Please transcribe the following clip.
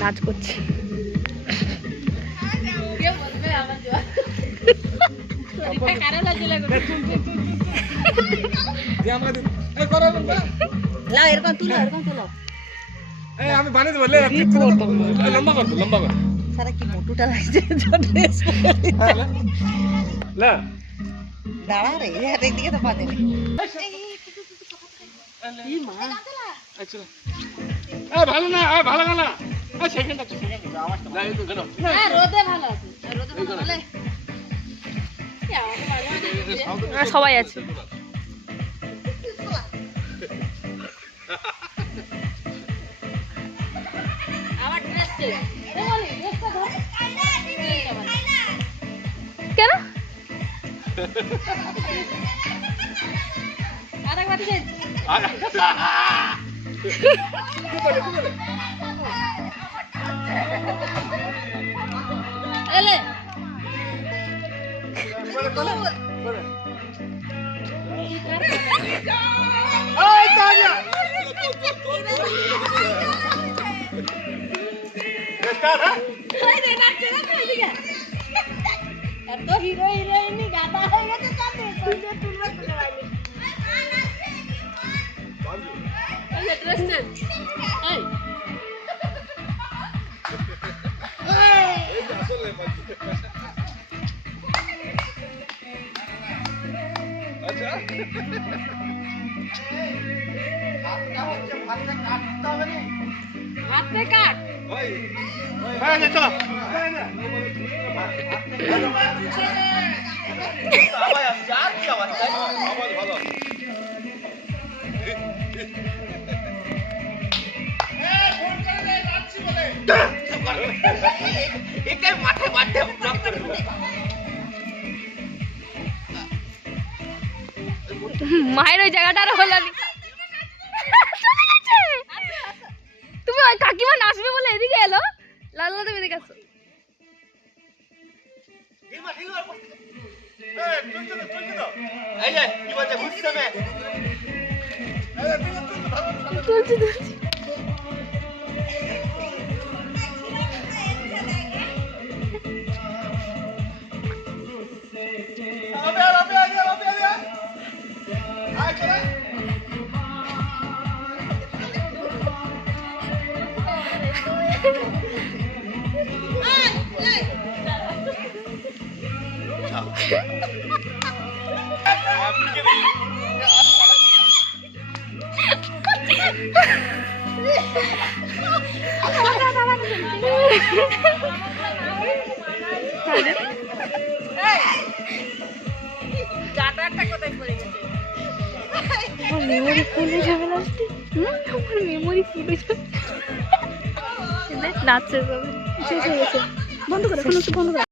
নাচ করছি আমি বানিয়ে দেবো লম্বা কর লম্বা কর সারা কি মোটুটা লাগছে দাঁড়া রে একদিকে তো পা দেবে ভালো না ভালো না সেকেন্ড আছে সবাই আছে কেন হিরো হিরোইন গাদা হয়ে গেছে হাতে কাট চলো মায়ের ওই জায়গাটা আর হলো তুমি ওই কাকিমা নাচবে বলে এদিকে এলো লাল্লা তুমি এদিকে আসো মেমোরি ফুল হয়ে যাবে লাস্টে আমার মেমোরি ফুল হয়ে যাবে নাচছে সব শেষ হয়ে গেছে বন্ধ করে বন্ধ করে